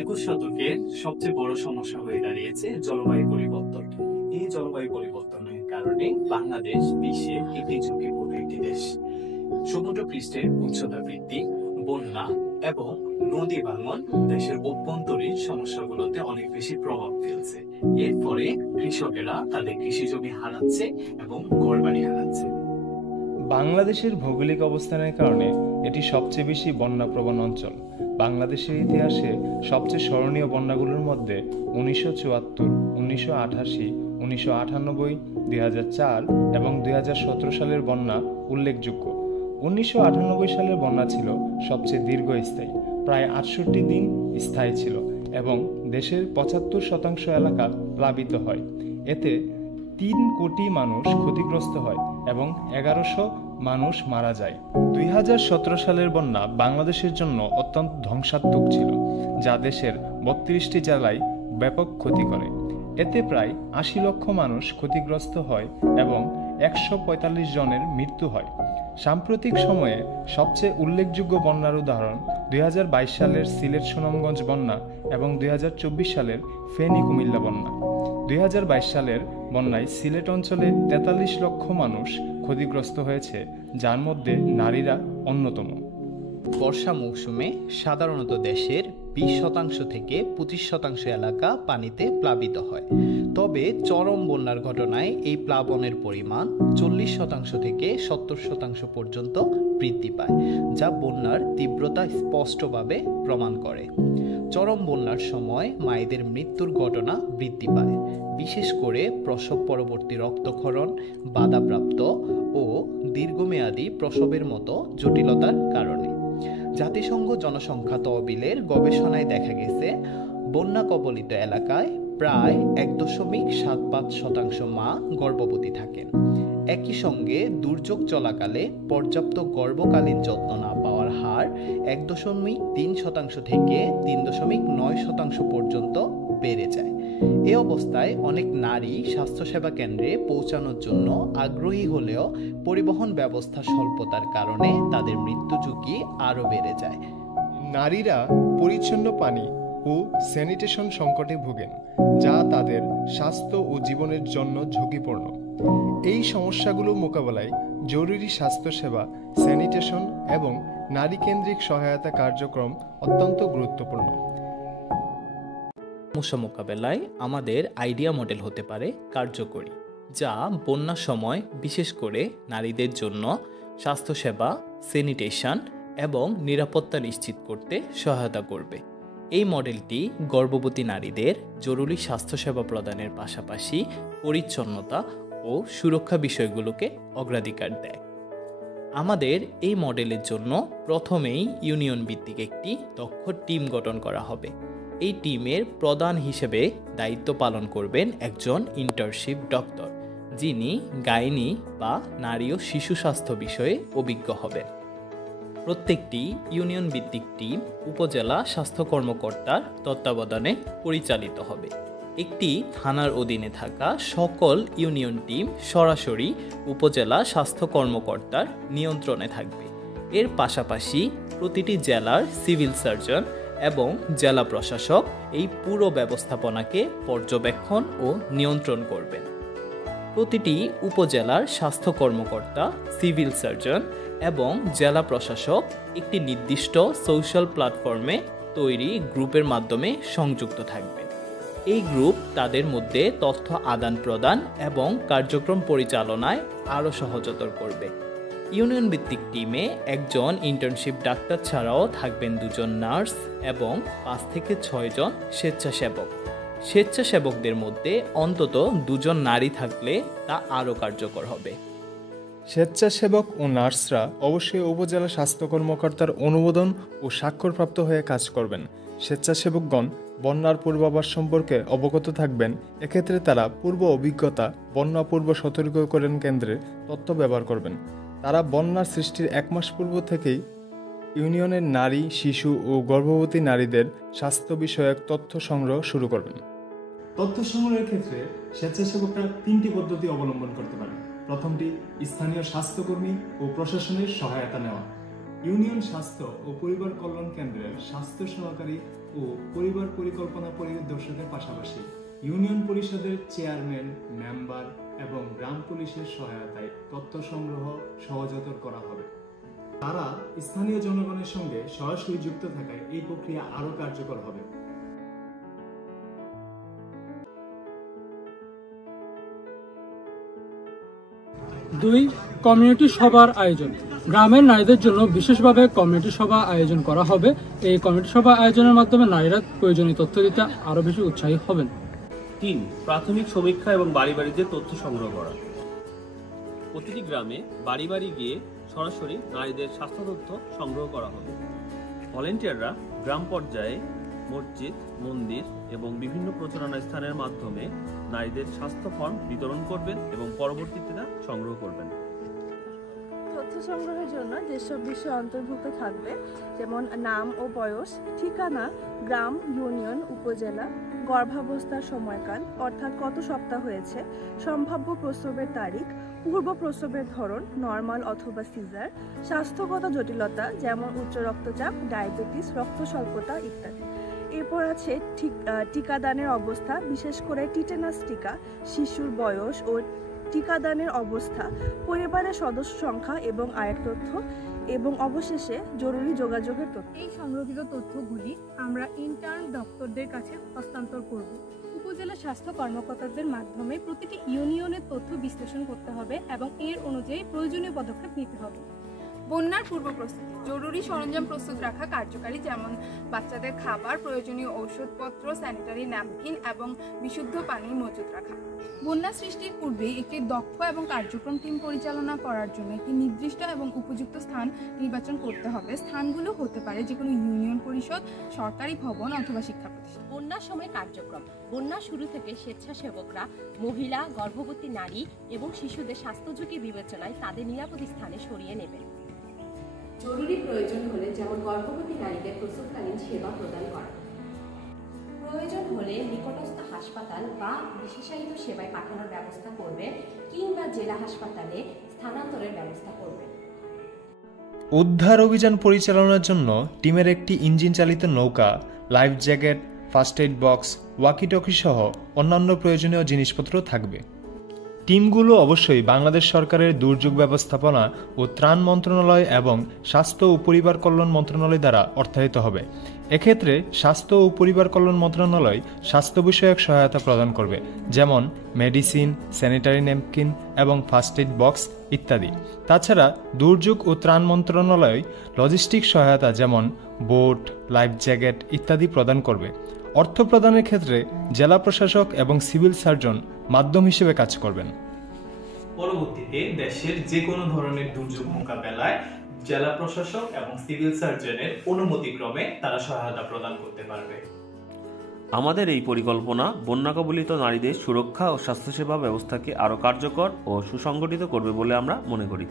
একুশ শতকের সবচেয়ে বড় সমস্যা হয়ে দাঁড়িয়েছে জলবায়ু পরিবর্তন। এই জলবায়ু পরিবর্তনের কারণে বাংলাদেশ বিশ্বের একটি ঝুঁকিপূর্ণ একটি দেশ। সমুদ্র পৃষ্ঠের উচ্চতা বৃদ্ধি, বন্যা এবং নদী ভাঙন দেশের অভ্যন্তরীণ সমস্যাগুলোতে অনেক বেশি প্রভাব ফেলছে। এর ফলে কৃষকেরা তাদের কৃষি জমি হারাচ্ছে এবং ঘরবাড়ি হারাচ্ছে। বাংলাদেশের ভৌগোলিক অবস্থানের কারণে এটি সবচেয়ে বেশি বন্যাপ্রবণ অঞ্চল। বাংলাদেশের ইতিহাসে সবচেয়ে স্মরণীয় বন্যাগুলোর মধ্যে 1974, 1988, 1998, 2004 এবং 2017 সালের বন্যা উল্লেখযোগ্য। 1998 সালের বন্যা ছিল সবচেয়ে দীর্ঘস্থায়ী, প্রায় 68 দিন স্থায়ী ছিল এবং দেশের 75% এলাকা প্লাবিত হয়। এতে 3 কোটি মানুষ ক্ষতিগ্রস্ত হয় এবং 1100 মানুষ মারা যায়। 2017 সালের বন্যা বাংলাদেশের জন্য অত্যন্ত ধ্বংসাত্মক ছিল, যা দেশের 32টি জেলায় ব্যাপক ক্ষতি করে। এতে প্রায় 80 লক্ষ মানুষ ক্ষতিগ্রস্ত হয় এবং 145 জনের মৃত্যু হয়। সাম্প্রতিক সময়ে সবচেয়ে উল্লেখযোগ্য বন্যার উদাহরণ 2022 সালের সিলেট সুনামগঞ্জ বন্যা এবং 2024 সালের ফেনী কুমিল্লা বন্যা। 2022 সালের বন্যায় সিলেট অঞ্চলে 43 লক্ষ মানুষ ক্ষতিগ্রস্ত হয়েছে, যার মধ্যে নারীরা অন্যতম। বর্ষা মৌসুমে সাধারণত দেশের 20% থেকে 25% এলাকা পানিতে প্লাবিত হয়। তবে চরম বন্যার ঘটনায় এই প্লাবনের পরিমাণ 40% থেকে 70% পর্যন্ত বৃদ্ধি পায়, যা বন্যার তীব্রতা স্পষ্টভাবে প্রমাণ করে। চরম বন্যার সময় মায়েদের মৃত্যুর ঘটনা বৃদ্ধি পায়, বিশেষ করে প্রসব পরবর্তী রক্তক্ষরণ, বাধাপ্রাপ্ত ও দীর্ঘমেয়াদী প্রসবের মতো জটিলতার কারণে। জাতিসংঘ জনসংখ্যা তহবিলের গবেষণায় দেখা গেছে, বন্যা কবলিত এলাকায় প্রায় 1.75% মা গর্ভবতী থাকেন। একই সঙ্গে দুর্যোগ চলাকালে পর্যাপ্ত গর্ভকালীন যত্ন না পাওয়ার হার 1.3% থেকে 3.9% পর্যন্ত বেড়ে যায়। এ অবস্থায় অনেক নারী স্বাস্থ্যসেবা কেন্দ্রে পৌঁছানোর জন্য আগ্রহী হলেও পরিবহন ব্যবস্থা স্বল্পতার কারণে তাদের মৃত্যু ঝুঁকি আরও বেড়ে যায়। নারীরা পরিচ্ছন্ন পানি ও স্যানিটেশন সংকটে ভোগেন, যা তাদের স্বাস্থ্য ও জীবনের জন্য ঝুঁকিপূর্ণ। এই সমস্যাগুলো মোকাবেলায় জরুরি স্বাস্থ্যসেবা, স্যানিটেশন এবং নারীকেন্দ্রিক সহায়তা কার্যক্রম অত্যন্ত গুরুত্বপূর্ণ। সমস্যা মোকাবেলায় আমাদের আইডিয়া মডেল হতে পারে কার্যকরী, যা বন্যার সময় বিশেষ করে নারীদের জন্য স্বাস্থ্যসেবা, স্যানিটেশন এবং নিরাপত্তা নিশ্চিত করতে সহায়তা করবে। এই মডেলটি গর্ভবতী নারীদের জরুরি স্বাস্থ্যসেবা প্রদানের পাশাপাশি পরিচ্ছন্নতা ও সুরক্ষা বিষয়গুলোকে অগ্রাধিকার দেয়। আমাদের এই মডেলের জন্য প্রথমেই ইউনিয়ন ভিত্তিক একটি দক্ষ টিম গঠন করা হবে। এই টিমের প্রধান হিসেবে দায়িত্ব পালন করবেন একজন ইন্টার্নশিপ ডক্টর, যিনি গাইনি বা নারী ও শিশু স্বাস্থ্য বিষয়ে অভিজ্ঞ হবেন। প্রত্যেকটি ইউনিয়ন ভিত্তিক টিম উপজেলা স্বাস্থ্য কর্মকর্তার তত্ত্বাবধানে পরিচালিত হবে। একটি থানার অধীনে থাকা সকল ইউনিয়ন টিম সরাসরি উপজেলা স্বাস্থ্য কর্মকর্তার নিয়ন্ত্রণে থাকবে। এর পাশাপাশি প্রতিটি জেলার সিভিল সার্জন এবং জেলা প্রশাসক এই পুরো ব্যবস্থাপনাকে পর্যবেক্ষণ ও নিয়ন্ত্রণ করবেন। প্রতিটি উপজেলার স্বাস্থ্য কর্মকর্তা, সিভিল সার্জন এবং জেলা প্রশাসক একটি নির্দিষ্ট সোশ্যাল প্ল্যাটফর্মে তৈরি গ্রুপের মাধ্যমে সংযুক্ত থাকবেন। এই গ্রুপ তাদের মধ্যে তথ্য আদান প্রদান এবং কার্যক্রম পরিচালনায় আরও সহজতর করবে। ইউনিয়ন ভিত্তিক টিমে একজন ইন্টার্নশিপ ডাক্তার ছাড়াও থাকবেন 2 জন নার্স এবং 5 থেকে 6 জন স্বেচ্ছাসেবক। স্বেচ্ছাসেবকদের মধ্যে অন্তত 2 জন নারী থাকলে তা আরও কার্যকর হবে। স্বেচ্ছাসেবক ও নার্সরা অবশ্যই উপজেলা স্বাস্থ্য কর্মকর্তার অনুমোদন ও স্বাক্ষরপ্রাপ্ত হয়ে কাজ করবেন। স্বেচ্ছাসেবকগণ বন্যার পূর্বাভাস সম্পর্কে অবগত থাকবেন। এক্ষেত্রে তারা পূর্ব অভিজ্ঞতা, বন্যা পূর্ব সতর্কীকরণ কেন্দ্রে তথ্য ব্যবহার করবেন। তারা বন্যার সৃষ্টির 1 মাস পূর্ব থেকেই ইউনিয়নের নারী, শিশু ও গর্ভবতী নারীদের স্বাস্থ্য বিষয়ক তথ্য সংগ্রহ শুরু করবেন। তথ্য সংগ্রহের ক্ষেত্রে স্বেচ্ছাসেবকরা 3টি পদ্ধতি অবলম্বন করতে পারেন। প্রথমটি স্থানীয় স্বাস্থ্যকর্মী ও প্রশাসনের সহায়তা নেওয়া। ইউনিয়ন স্বাস্থ্য ও পরিবার কল্যাণ কেন্দ্রের স্বাস্থ্য সহকারী ও পরিবার পরিকল্পনা পরিদর্শকের পাশাপাশি ইউনিয়ন পরিষদের চেয়ারম্যান, মেম্বার এবং গ্রাম পুলিশের সহায়তায় তথ্য সংগ্রহ সহজতর করা হবে। তারা স্থানীয় জনগণের সঙ্গে সরাসরি যুক্ত থাকায় এই প্রক্রিয়া আরও কার্যকর হবে। 2. কমিউনিটি সভার আয়োজন। গ্রামের নারীদের জন্য বিশেষভাবে কমিউনিটি সভা আয়োজন করা হবে। এই কমিউনিটি সভা আয়োজনের মাধ্যমে নারীরা প্রয়োজনীয় তথ্য দিতে আরও বেশি উৎসাহী হবেন। 3. প্রাথমিক সমীক্ষা এবং বাড়ি বাড়িতে তথ্য সংগ্রহ করা। প্রতিটি গ্রামে বাড়ি বাড়ি গিয়ে সরাসরি নারীদের স্বাস্থ্য তথ্য সংগ্রহ করা হবে। ভলেন্টিয়াররা গ্রাম পর্যায়ে মসজিদ, মন্দির এবং বিভিন্ন প্রচারণা স্থানের মাধ্যমে নারীদের স্বাস্থ্য ফর্ম বিতরণ করবেন এবং পরবর্তীতে তা সংগ্রহ করবেন। তথ্য সংগ্রহের জন্য যেসব বিষয় অন্তর্ভুক্ত থাকবে, যেমন নাম ও বয়স, ঠিকানা, গ্রাম, ইউনিয়ন, উপজেলা, গর্ভাবস্থার সময়কাল অর্থাৎ কত সপ্তাহ হয়েছে, সম্ভাব্য প্রসবের তারিখ, পূর্ব প্রসবের ধরন নরমাল অথবা সিজার, স্বাস্থ্যগত জটিলতা যেমন উচ্চ রক্তচাপ, ডায়াবেটিস, রক্ত স্বল্পতা ইত্যাদি। এরপর আছে টিকাদানের অবস্থা, বিশেষ করে টিটেনাস টিকা, শিশুর বয়স ও টিকাদানের অবস্থা, পরিবারের সদস্য সংখ্যা এবং আয়ের তথ্য, এবং অবশেষে জরুরি যোগাযোগের তথ্য। এই সংরক্ষিত তথ্যগুলি আমরা ইন্টার্ন ডক্টরদের কাছে হস্তান্তর করব। উপজেলা স্বাস্থ্য কর্মকর্তাদের মাধ্যমে প্রতিটি ইউনিয়নের তথ্য বিশ্লেষণ করতে হবে এবং এর অনুযায়ী প্রয়োজনীয় পদক্ষেপ নিতে হবে। বন্যার পূর্ব প্রস্তুতি, জরুরি সরঞ্জাম প্রস্তুত রাখা কার্যকারী, যেমন বাচ্চাদের খাবার, প্রয়োজনীয় ঔষধপত্র, স্যানিটারি ন্যাপকিন এবং বিশুদ্ধ পানি মজুত রাখা। বন্যা সৃষ্টির পূর্বে একটি দক্ষ এবং কার্যক্রম টিম পরিচালনা করার জন্য একটি নির্দিষ্ট এবং উপযুক্ত স্থান নির্বাচন করতে হবে। স্থানগুলো হতে পারে যে কোনো ইউনিয়ন পরিষদ, সরকারি ভবন অথবা শিক্ষা প্রতিষ্ঠান। বন্যার সময় কার্যক্রম। বন্যা শুরু থেকে স্বেচ্ছাসেবকরা মহিলা, গর্ভবতী নারী এবং শিশুদের স্বাস্থ্য ঝুঁকি বিবেচনায় তাদের নিরাপদ স্থানে সরিয়ে নেবেন। জরুরি প্রয়োজন হলে যেমন গর্ভবতী নারীদের প্রসবকালীন সেবা প্রদান করা। প্রয়োজন হলে নিকটস্থ হাসপাতাল বা বিশেষায়িত সেবায় পাঠানোর ব্যবস্থা করবে কিংবা জেলা হাসপাতালে স্থানান্তরের ব্যবস্থা করবে। উদ্ধার অভিযান পরিচালনার জন্য টিমের একটি ইঞ্জিন চালিত নৌকা, life jacket, first aid box, walkie talkie সহ অন্যান্য প্রয়োজনীয় জিনিসপত্র থাকবে। টিমগুলো অবশ্যই বাংলাদেশ সরকারের দুর্যোগ ব্যবস্থাপনা ও ত্রাণ মন্ত্রণালয় এবং স্বাস্থ্য ও পরিবার কল্যাণ মন্ত্রণালয় দ্বারা অর্থায়িত হবে। এক্ষেত্রে স্বাস্থ্য ও পরিবার কল্যাণ মন্ত্রণালয় স্বাস্থ্য বিষয়ক সহায়তা প্রদান করবে, যেমন মেডিসিন, স্যানিটারি ন্যাপকিন এবং ফার্স্ট এইড বক্স ইত্যাদি। তাছাড়া দুর্যোগ ও ত্রাণ মন্ত্রণালয় লজিস্টিক সহায়তা যেমন বোট, লাইফ জ্যাকেট ইত্যাদি প্রদান করবে। অর্থ প্রদানের ক্ষেত্রে জেলা প্রশাসক এবং সিভিল সার্জন মাধ্যম হিসেবে কাজ করবেন। পরবর্তীতে দেশের যে কোনো ধরনের দুর্যোগ মোকাবেলায় জেলা প্রশাসক এবং সিভিল সার্জনের অনুমতিক্রমে তারা সহায়তা প্রদান করতে পারবে। আমাদের এই পরিকল্পনা বন্যা কবলিত নারীদের সুরক্ষা ও স্বাস্থ্যসেবা ব্যবস্থাকে আরও কার্যকর ও সুসংগঠিত করবে বলে আমরা মনে করি।